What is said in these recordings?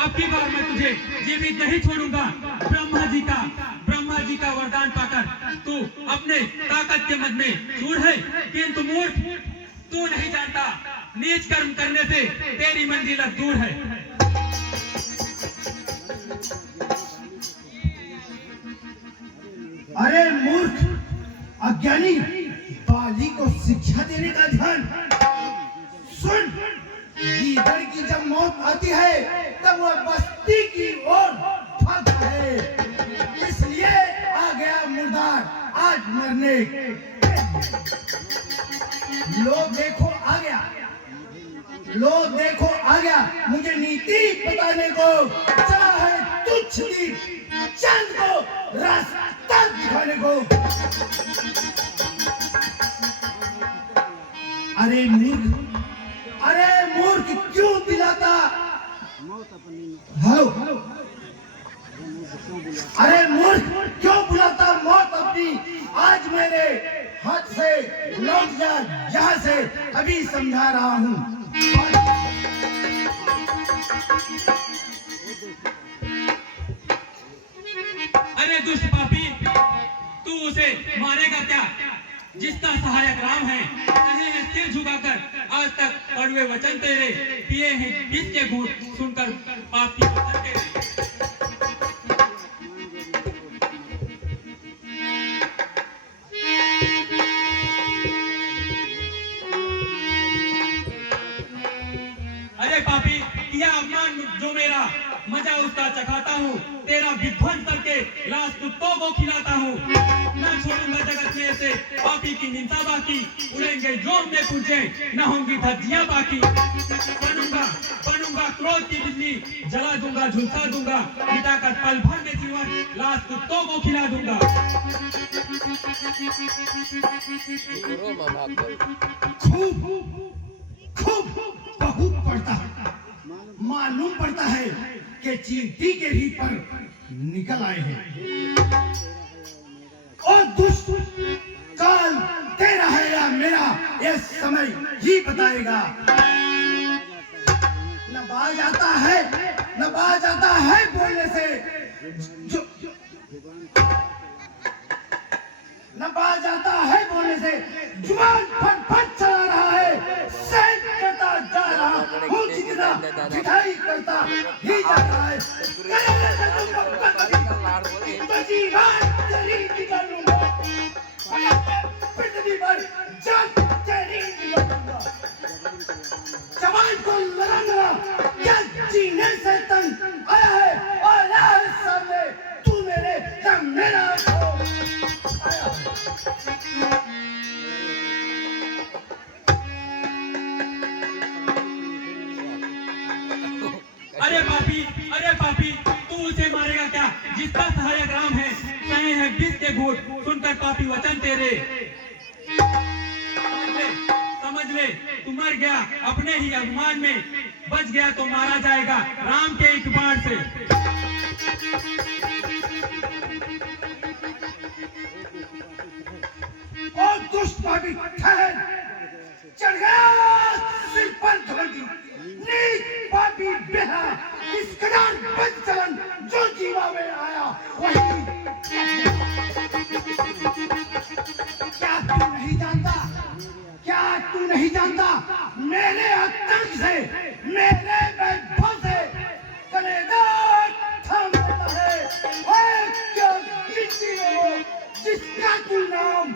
अब की बार मैं तुझे जीवित नहीं छोड़ूंगा। ब्रह्मा जी का वरदान पाकर तू अपने ताकत के मद में चूर है, किंतु मूर्ख तू नहीं जानता नीच कर्म करने से तेरी मंजिल दूर है। अरे मूर्ख अज्ञानी, बाली को शिक्षा देने का ध्यान सुन। गीदड़ की जब मौत आती है तब वह बस्ती की ओर भागता है, इसलिए आ गया मुर्दार आज मरने। लो देखो आ गया, लो देखो आ गया, मुझे नीति बताने को चला है तुच्छ दी चंद को रास्ता दिखाने को। अरे मूर्ख क्यों दिलाता, हेलो, अरे मूर्ख क्यों बुलाता मौत अपनी। आज मेरे हाथ से लौट जा यहाँ से, अभी समझा रहा हूँ। अरे दुष्ट पापी, तू उसे मारेगा क्या जिसका सहायक राम है। कहे हैं सिर झुकाकर आज तक कड़वे वचन तेरे, पिए हैं विष के घूंट सुनकर पापी वचन तेरे। अरे पापी, किया अपमान जो मेरा, मजा उसका चखाता हूँ। तेरा विध्वंस करके लाश कुत्तों को खिलाता हूँ। न छोड़ूंगा जगत में ऐसे पापी की निंदा बाकी। उड़ेंगे जोम में पूछे, न होंगी धज्जियां बाकी। बनूंगा क्रोध की बिजली, जला दूंगा झुलसा दूंगा। मिटाकर पल भर में जीवन लाश कुत्तों को खिला दूंगा। खूब बहुत पड़ता है, मालूम पड़ता है कि चींटी के ही पर निकल आए हैं। और दुष्ट काल तेरा है या मेरा, यह समय ही बताएगा। न बाज आता है बोलने से, जो न बाज आता है बोलने से, जुबान फट चला रहा है। सहन करता जा रहा हूँ, जितना दिखाई करता ही जा रहा है। पृथ्वी पर जान तेरी निकालूंगा। जवान को लड़ा क्या जीने से तंग आया है, और आया है सामने तू मेरे या मेरा आया। अरे पापी, तू उसे मारेगा क्या जिसका सहायक राम है। कहे हैं विष के घूंट सुनकर पापी वचन तेरे। समझ ले तू मर गया अपने ही अभिमान में, बच गया तो मारा जाएगा राम के एक बाण से। और दुष्ट पापी ठहर, चढ़ गया सिर पर घमंडी, नीच पापी बेहा, इस कदार बद चलन जो जीवा में आया वही। क्या तू नहीं जानता मेरे आतंक से, मेरे वैभव से कलेजा थाम लेता है। और क्या जिंदगी हो जिसका तू नाम।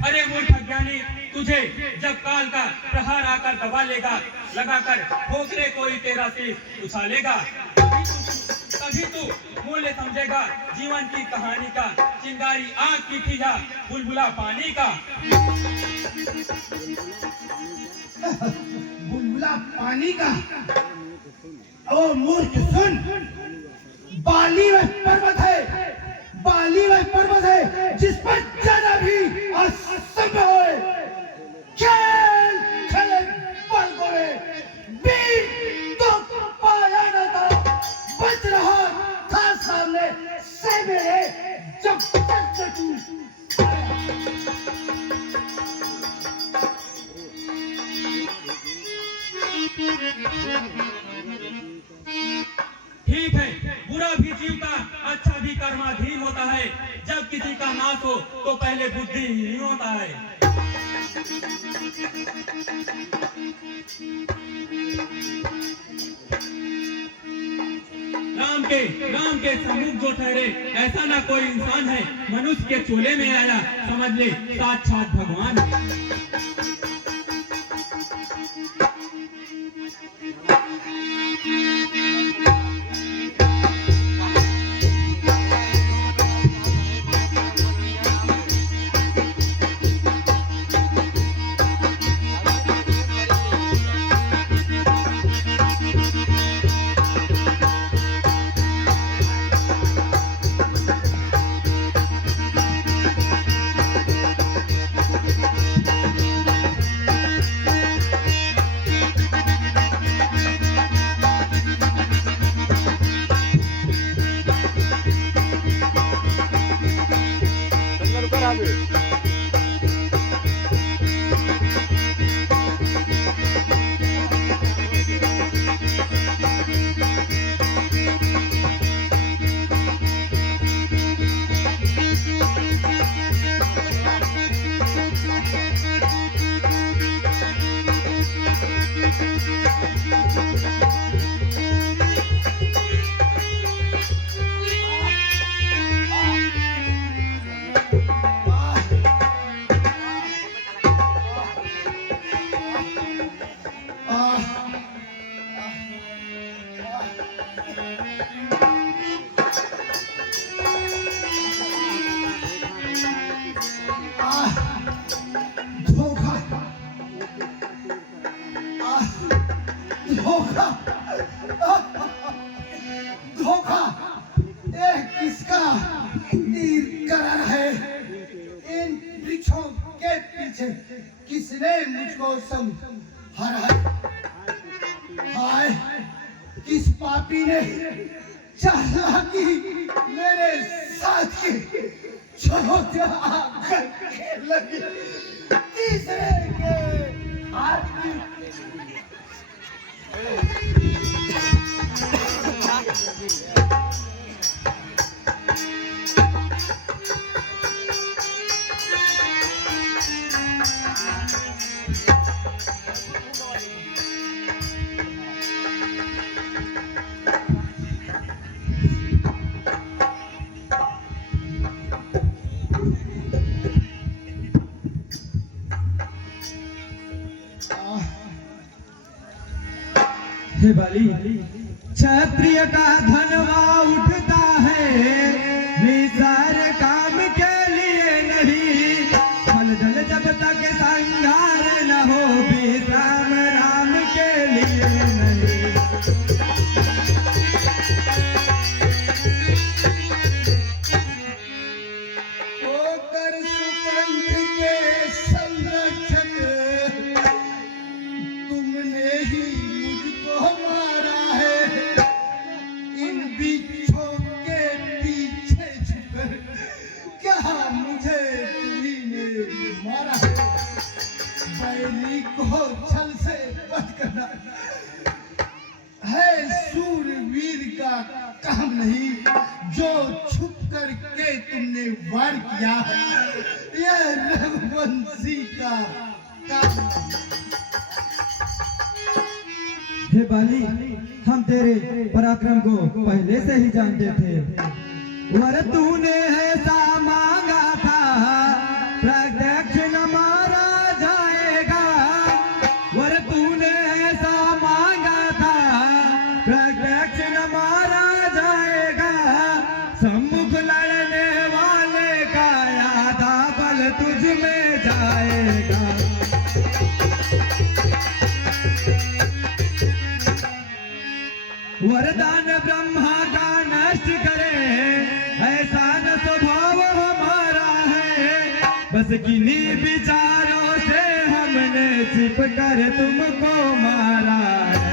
अरे मूर्ख अज्ञानी, तुझे जब काल का प्रहार आकर दबा लेगा, लगाकर ठोकरे कोई तेरा सिर उछालेगा, तभी तू मूल्य समझेगा जीवन की कहानी का। चिंगारी आंख की ठिठा, बुलबुला पानी का। बुलबुला पानी का। ओ मूर्ख सुन, बाली वह पर्वत है जिस पर जाना भी असंभव है। खेल पल गोरे, वीर तो पाया न था, बच रहा था सामने से मेरे ठीक है, बुरा भी जीव का, अच्छा भी कर्माधीन होता है। जब किसी का नाश हो तो पहले बुद्धिहीन होता है। राम के सम्मुख जो ठहरे, ऐसा ना कोई इंसान है। मनुष्य के चोले में आया, समझ ले साक्षात भगवान है। धोखा ये किसका तीर करा है? इन वृक्षों के पीछे किसने मुझको संहारा है? हाय, किस पापी ने चालाकी मेरे साथ की चौथा करके लगी, तीसरे के हाथ की हे बाली, क्षत्रिय का धनवा उठता है निसार काम के लिए नहीं। फल जल जब तक संहार न हो, विश्राम राम के लिए नहीं। होकर सुगंध के संरक्षक तुमने ही मुझको मारा है। इन वृक्षों के पीछे छुपकर क्या मुझे तुम्ही ने मारा है? बैरी को छल से वध करना है सूरवीर का काम नहीं। जो छुप करके तुमने वार किया है, यह रघुवंशी का काम। हे बाली, हम तेरे पराक्रम को पहले से ही जानते थे। वर तूने ऐसा मांगा था, प्रत्यक्ष न मारा जाएगा। वर तूने ऐसा मांगा था, प्रत्यक्ष न मारा जाएगा। सम्मुख लड़ने वाले का आधा बल तुझ में जाएगा। वरदान ब्रह्मा का नष्ट करे, ऐसा न स्वभाव हमारा है। बस किन्हीं विचारों से हमने छिप कर तुमको मारा है।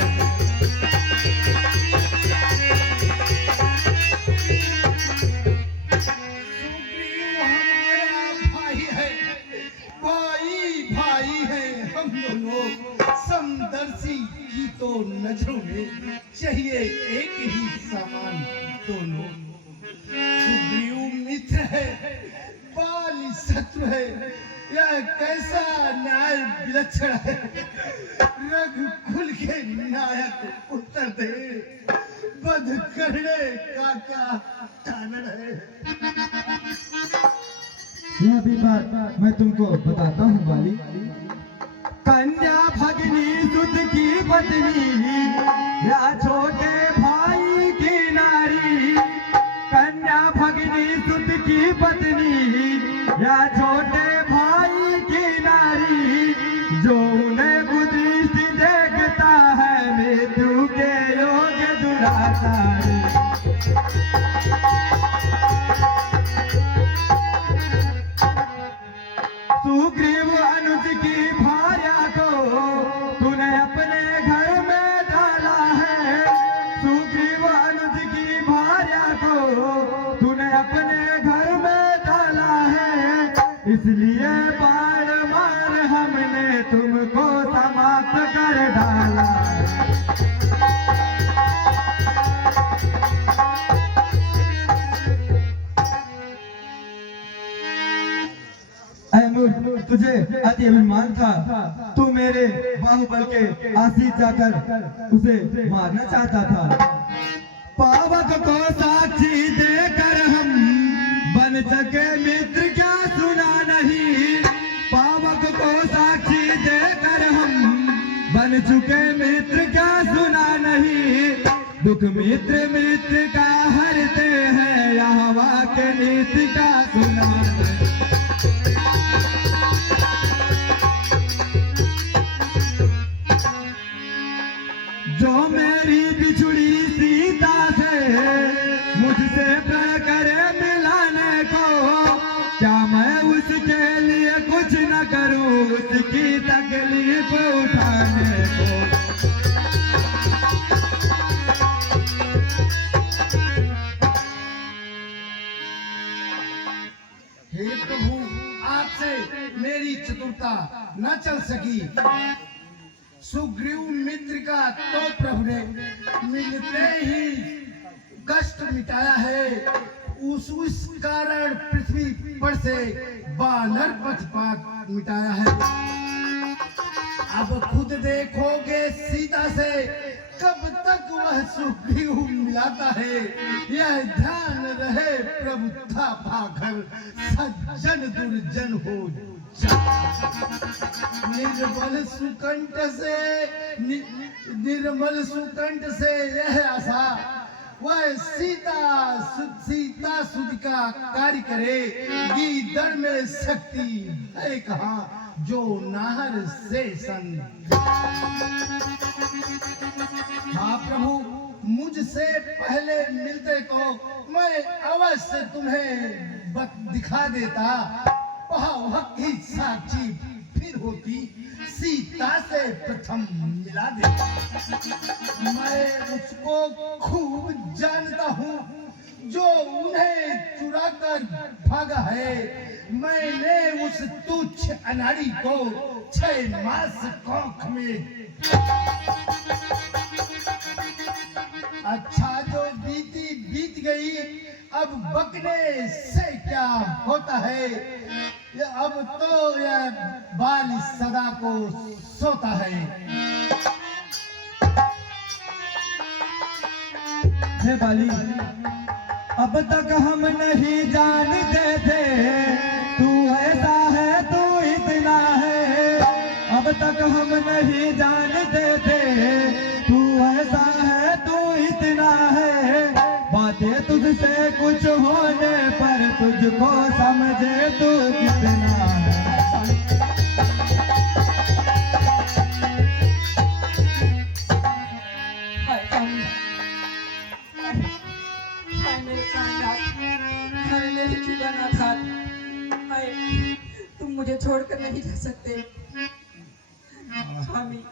सुग्रीव हमारा भाई है, भाई है हम दोनों। समदर्शी की तो नजरों में चाहिए एक ही समान दोनों। सुग्रीव मित्र है, बाली शत्रु है। यह कैसा न्याय विलक्षण है। रघुकुल के नायक उत्तर दे, वध करने का क्या कारण है। यह भी बात मैं तुमको बताता हूँ बाली। कन्या भगनी सुत की पत्नी या छोटे भाई की नारी, कन्या भगनी सुत की पत्नी या छोटे भाई की नारी, जो उन्हें बुदृष्टि देखता है मृत्यु के योग्य दुराचारी। सुग्रीव अनुज की भार्या को तूने अपने घर में डाला है, सुग्रीव अनुज की भार्या को तूने अपने घर में डाला है, इसलिए बाण मार हमने तुमको समाप्त कर डाला। तुझे अति अभिमान था, तू मेरे बाहुबल के आशीष जाकर उसे मारना चाहता था। पावक को साक्षी देकर हम बन सके मित्र क्या सुना नहीं, पावक को साक्षी देकर हम बन चुके मित्र क्या सुना नहीं। दुख मित्र मित्र का हरते हैं, यह वाक्य नीति का सुना नहीं। जो मेरी बिछुड़ी सीता से मुझसे प्रण करे मिलाने को, क्या मैं उसके लिए कुछ न करूं उसकी तकलीफ उठाने को। हे प्रभु, आपसे मेरी चतुरता न चल सकी। सुग्रीव मित्र का तो प्रभु ने मिलते ही कष्ट मिटाया है, उस कारण पृथ्वी पर से वानर पक्षपात मिटाया है। अब खुद देखोगे सीता से कब तक वह सुग्रीव मिलाता है। यह ध्यान रहे प्रभु था भागर सज्जन दुर्जन हो निर्मल सुकंठ से यह आशा वह सीता सुध का कार्य करे। गीदड़ में शक्ति है कहाँ जो नाहर से सन। हाँ प्रभु, मुझसे पहले मिलते तो मैं अवश्य तुम्हें दिखा देता। वह की साक्षी फिर होती, सीता से प्रथम मिला देता। मैं उसको खूब जानता हूँ जो उन्हें चुरा कर भागा है। मैंने उस तुच्छ अनाड़ी को 6 मास कोख में। अच्छा जो बीती बीत गई, अब बकने से क्या होता है। अब तो यह बाली सदा को सोता है। हे बाली, अब तक हम नहीं जानते थे तू ऐसा है तू इतना है। अब तक हम नहीं जानते थे तू ऐसा है तू इतना है। बातें तुझसे कुछ होने पर तुझको समझे तू कितना है। तुम मुझे छोड़कर नहीं रह सकते स्वामी।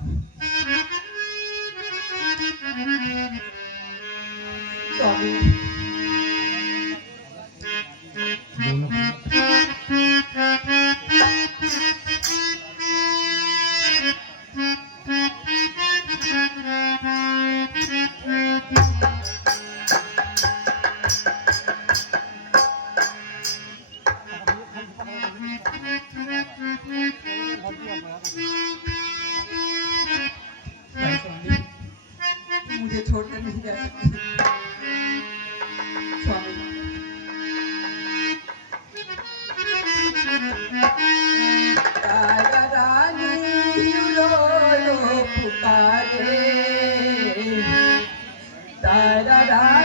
स्वामी तारा